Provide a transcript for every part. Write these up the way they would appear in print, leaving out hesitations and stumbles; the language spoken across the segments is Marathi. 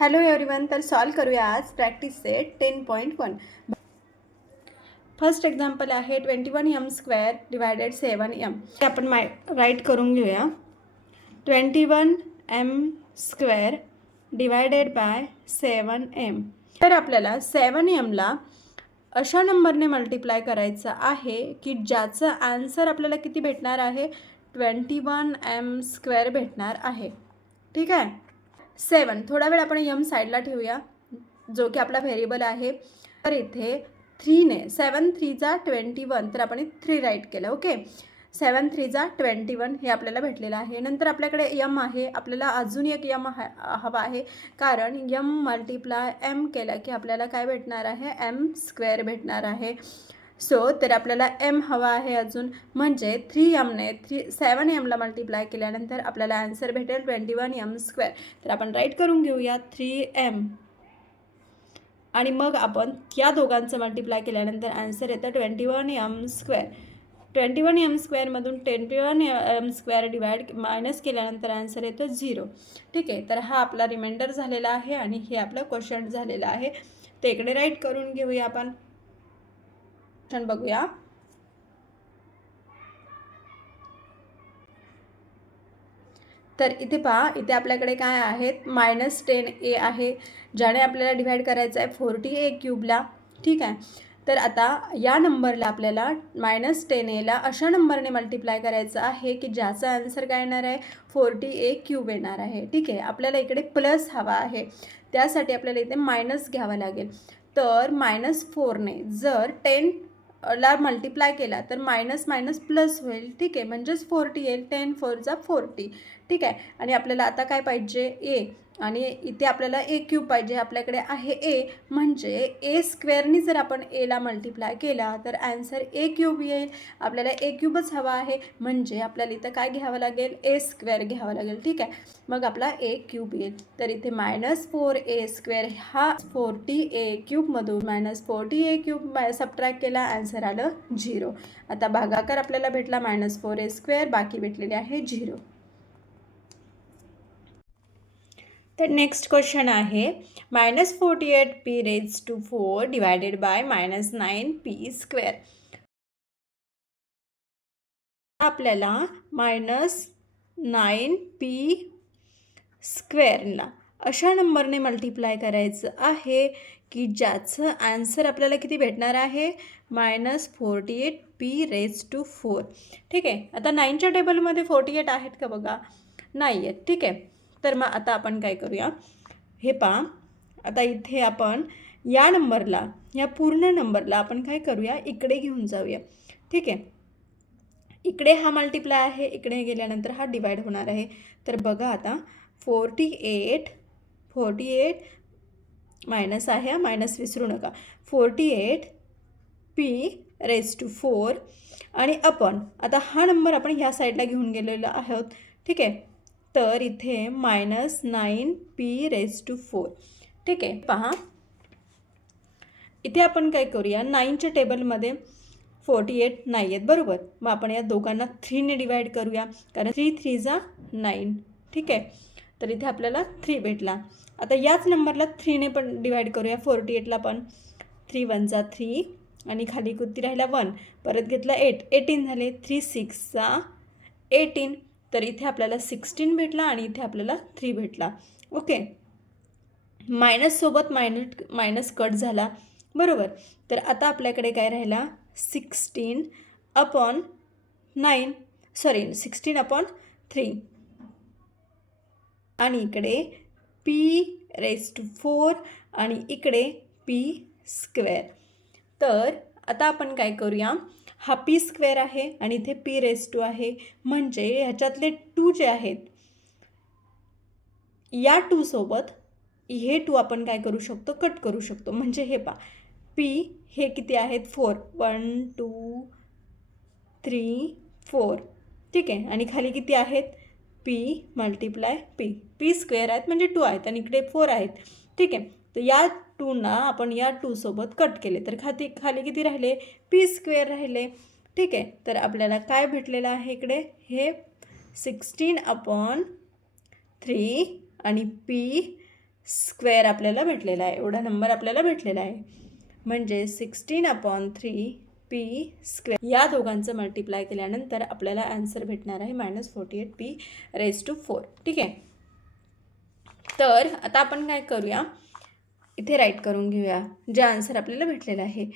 Hello everyone. तर सॉल्व करूया आज प्रॅक्टिस सेट 10.1. फर्स्ट एक्झाम्पल आहे 21m² डिवायडेड 7m. आपण राईट करून घेऊया. 21m² divided by 7m. तर आपल्याला 7mला अशा नंबरने मल्टिप्लाय करायचं आहे की ज्याचं आन्सर आपल्याला किती भेटणार आहे, 21m² भेटणार आहे. ठीक आहे. 7 थोडा वेळ आपण m साईडला ठेवूया, जो की आपला व्हेरिएबल आहे. तर इथे 3 ने 7 3 जा 21, तर आपण 3 राईट केलं. ओके, 7 3 जा 21 हे आपल्याला भेटलेलं आहे. नंतर आपल्याकडे m आहे. आपल्याला अजून एक m हवा आहे, कारण m मल्टिप्लाय m केलं की आपल्याला काय भेटणार आहे, m² भेटणार आहे. तर आपल्याला m हवा आहे अजून, म्हणजे 3mने 7mला मल्टिप्लाय केल्यानंतर आपल्याला आन्सर भेटेल 21m². तर आपण राईट करून घेऊया 3m, आणि मग आपण या दोघांचं मल्टिप्लाय केल्यानंतर आन्सर येतं 21m². 21m² मधून 21m² डिवाइड मायनस केल्यानंतर आन्सर येतो 0. ठीक आहे. तर हा आपला रिमाइंडर झालेला आहे आणि हे आपलं क्वेश्चन झालेलं आहे. ते इकडे राईट करून घेऊया. आपण बघूया. तर इथे पहा, इथे आपल्याकडे काय आहेत, -10a आहे, ज्याने आपल्याला डिवाइड करायचं आहे 40a³ ठीक आहे. तर आता या नंबरला आपल्याला -10a अशा नंबरने मल्टिप्लाय करायचं आहे की ज्याचा आन्सर काय येणार आहे, 40a³ येणार आहे. ठीक आहे. आपल्याला इकडे प्लस हवा आहे, त्यासाठी आपल्याला इथे मायनस घ्यावा लागेल. तर -4ने जर 10 ला मल्टिप्लाय केला तर मायनस मायनस प्लस होईल. ठीक आहे, म्हणजेच 40 येईल. 10 4 जा 40. ठीक आहे. आणि आपल्याला आता काय पाहिजे, ए, आणि इथे आपल्याला a³ पाहिजे. आपल्याकडे आहे a, म्हणजे a² जर आपण एला मल्टिप्लाय केला तर आन्सर a³ येईल. आपल्याला a³ हवा आहे, म्हणजे आपल्याला इथं काय घ्यावं लागेल, a² घ्यावं लागेल. ठीक आहे. मग आपला a³ येईल. तर इथे -4a² हा 40a³ मधून -40a³ सबट्रॅक्ट केला, आन्सर आलं 0. आता भागाकार आपल्याला भेटला -4a², बाकी भेटलेले आहे 0. तर नेक्स्ट क्वेश्चन आहे -48p⁴ डिवायडेड बाय -9p². आपल्याला -9p² अशा नंबरने मल्टिप्लाय करायचं आहे की ज्याचं आन्सर आपल्याला किती भेटणार आहे, -48p⁴. ठीक आहे. आता 9च्या टेबलमध्ये 48 आहेत का बघा, नाही आहेत. ठीक आहे. तर मग आता आपण काय करूया, हे पहा. आता इथे आपण या नंबरला, या पूर्ण नंबरला आपण काय करूया, इकडे घेऊन जाऊया. ठीक आहे. इकडे हा मल्टिप्लाय आहे, इकडे गेल्यानंतर हा डिवाइड होणार आहे. तर बघा आता 48 मायनस आहे, मायनस विसरू नका, 48p⁴ आणि आपण आता हा नंबर आपण ह्या साईडला घेऊन गेलेलो आहोत. ठीक आहे. तर इथे -9p⁴. ठीक आहे. पहा, इथे आपण काय करूया, 9च्या टेबलमध्ये 48 नाही आहेत, बरोबर. मग आपण या दोघांना 3ने डिवाइड करूया, कारण 3 3 जा 9. ठीक आहे. तर इथे आपल्याला 3 भेटला. आता याच नंबरला 3ने पण डिवाइड करूया, 48ला पण. 3 1 जा 3, आणि खाली किती राहिला 1, परत घेतला 8, 18 झाले. 3 6 जा 18, तर इथे आपल्याला 16 भेटला आणि इथे आपल्याला 3 भेटला. ओके. मायनससोबत मायनस कट झाला, बरोबर. तर आता आपल्याकडे काय राहिला, 16/3, आणि इकडे p⁴ आणि इकडे p². तर आता आपण काय करूया, हा p² आहे आणि इथे p⁴ आहे, म्हणजे ह्याच्यातले 2 जे आहेत, या 2 सोबत हे 2 आपण काय करू शकतो, कट करू शकतो. म्हणजे हे पहा, p हे किती आहेत, 4, 1 2 3 4. ठीक आहे. आणि खाली किती आहेत, p × p² आहेत, म्हणजे 2 आहेत, आणि इकडे 4 आहेत. ठीक आहे. तर या 2ना आपण या 2 सोबत कट केले, तर खाली किती राहिले, p² राहिले. ठीक आहे. तर आपल्याला काय भेटलेलं आहे इकडे, हे 16/3 आणि p स्क्वेअर आपल्याला भेटलेला आहे, एवढा नंबर आपल्याला भेटलेला आहे. म्हणजे 16/3p². या दोघांचं मल्टिप्लाय केल्यानंतर आपल्याला आन्सर भेटणार आहे -48p⁴. ठीक आहे. तर आता आपण काय करूया, इथे राईट करून घेऊया जे आन्सर आपल्याला भेटलेलं आहे.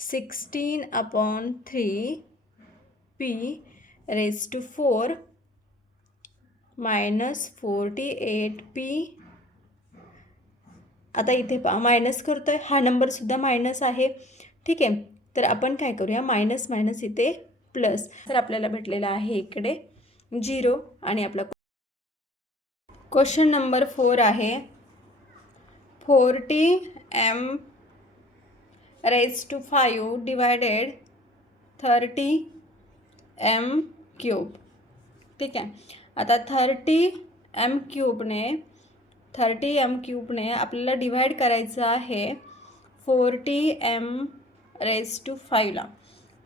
16/3p⁴ -48p. आता इथे पहा मायनस करतोय, हा नंबरसुद्धा मायनस आहे. ठीक आहे. तर आपण काय करूया, मायनस मायनस इथे प्लस. तर आपल्याला भेटलेला आहे इकडे 0. आणि आपला क्वेश्चन नंबर 4 आहे 40m⁵ डिवायडेड 30m³. ठीक आहे. आता 30m³ आपल्याला डिवाइड करायचं आहे 40m⁵ ला.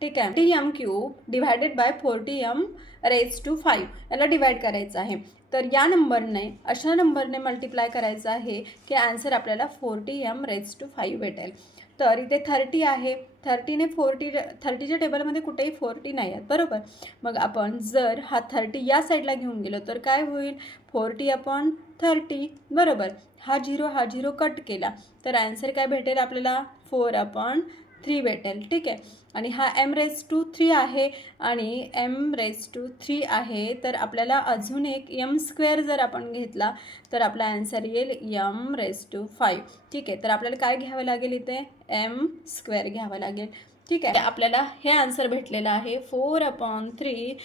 ठीक आहे. 40m³ डिवायडेड बाय 40m⁵ याला डिवाइड करायचं आहे. तर या नंबरने अशा नंबरने मल्टिप्लाय करायचं आहे की आन्सर आपल्याला 40m⁵ भेटेल. तर इथे 30 आहे, 30च्या टेबलमध्ये कुठेही 40 नाही आहेत, बरोबर. मग आपण जर हा 30 या साईडला घेऊन गेलो तर काय होईल, 40/30, बरोबर. हा 0 कट केला तर आन्सर काय भेटेल आपल्याला, 4/3 भेटेल. ठीक आहे. आणि हा m⁵ आहे आणि m⁵ आहे, तर आपल्याला अजून एक m² जर आपण घेतला तर आपला आन्सर येईल m⁵. ठीक आहे. तर आपल्याला काय घ्यावं लागेल, इथे m² घ्यावं लागेल. ठीक आहे. आपल्याला हे आन्सर भेटलेलं आहे 4/3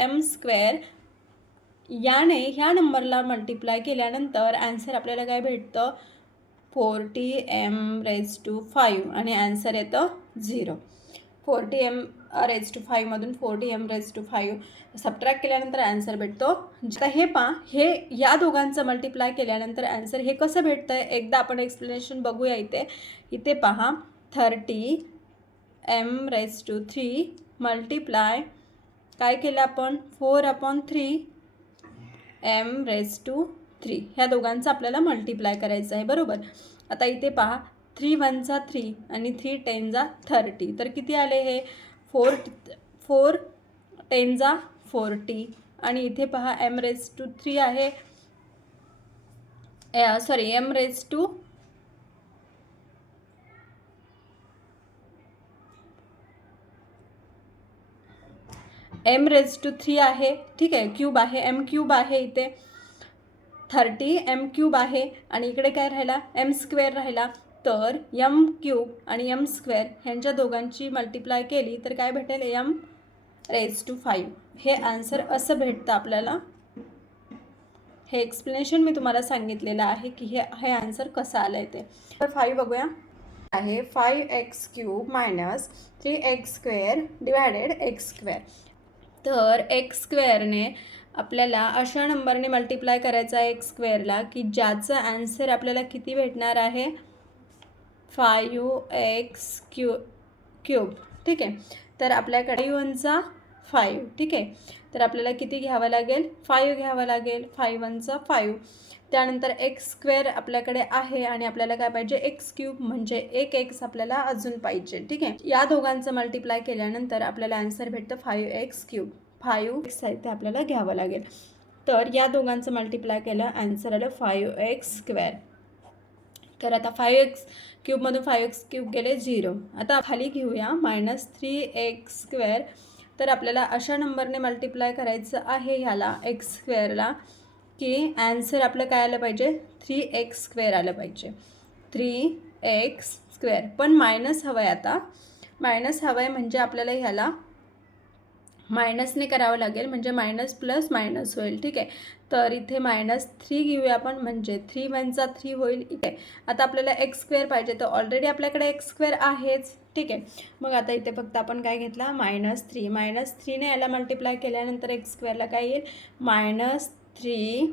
m². याने ह्या नंबरला मल्टिप्लाय केल्यानंतर आन्सर आपल्याला काय भेटतं, 40m⁵ आणि आन्सर येतं 0. 40m⁵ मधून 40m⁵ सबट्रॅक्ट केल्यानंतर आन्सर भेटतो. आता हे पहा, हे या दोघांचं मल्टिप्लाय केल्यानंतर आन्सर हे कसं भेटतं आहे, एकदा आपण एक्सप्लेनेशन बघूया. इथे पहा 30m⁵ मल्टिप्लाय काय केलं आपण, 4/3m⁵. ह्या दोघांचं आपल्याला मल्टिप्लाय करायचं आहे, बरोबर. आता इथे पहा 3 × 1 = 3 आणि 3 × 10 = 30. तर किती आले हे, 4 × 10 = 40. आणि इथे पहा m⁵ आहे, सॉरी m⁵ आहे. ठीक आहे. क्यूब आहे, m³ आहे. इथे 30 m³ आहे आणि इकडे काय राहिला, m² राहिला. तर m³ आणि m² ह्यांच्या दोघांची मल्टिप्लाय केली तर काय भेटेल, m⁵. हे आन्सर असं भेटतं आपल्याला. हे एक्सप्लेनेशन मी तुम्हाला सांगितलेलं आहे की हे आन्सर कसं आलं आहे ते. तर 5 बघूया आहे 5x³ - 3x² डिवायडेड x². तर x²ने आपल्याला अशा नंबरने मल्टिप्लाय करायचा आहे x²ला की ज्याचं आन्सर आपल्याला किती भेटणार आहे, 5x³. ठीक आहे. तर आपल्याकडे 5 × 5. ठीक आहे. तर आपल्याला किती घ्यावं लागेल, 5 घ्यावं लागेल. 5 × 1 = 5. त्यानंतर x² आपल्याकडे आहे आणि आपल्याला काय पाहिजे, x³ म्हणजे एक x आपल्याला अजून पाहिजे. ठीक आहे. या दोघांचं मल्टिप्लाय केल्यानंतर आपल्याला आन्सर भेटतं 5x³. 5x आहे ते आपल्याला घ्यावं लागेल. तर या दोघांचं मल्टिप्लाय केलं, आन्सर आलं 5x². तर आता 5x³ मधून 5x³ गेले 0. आता खाली घेऊया -3x². तर आपल्याला अशा नंबरने मल्टिप्लाय करायचं आहे ह्याला x²ला की आन्सर आपलं काय आलं पाहिजे, 3x² आलं पाहिजे. 3x². पण मायनस हवं आहे. आता मायनस हवं आहे म्हणजे आपल्याला ह्याला मायनसने करावं लागेल, म्हणजे मायनस प्लस मायनस होईल. ठीक आहे. तर इथे -3 घेऊया आपण, म्हणजे 3 × 1 = 3 होईल. ठीक आहे. आता आपल्याला x² पाहिजे, तर ऑलरेडी आपल्याकडे x² आहेच. ठीक आहे. मग आता इथे फक्त आपण काय घेतला, -3. -3ने याला मल्टिप्लाय केल्यानंतर x²ला काय येईल, -3x².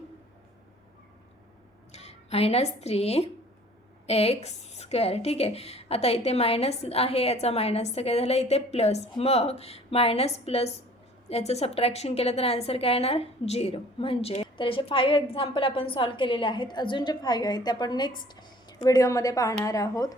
ठीक आहे. आता इथे मायनस आहे, याचा मायनसचं काय झालं, इथे प्लस. मग मायनस प्लस याचं सबट्रॅक्शन केलं तर आन्सर काय येणार 0. म्हणजे तर असे 5 एक्झाम्पल आपण सॉल्व केलेले आहेत. अजून जे 5 आहेत ते आपण नेक्स्ट व्हिडिओमध्ये पाहणार आहोत.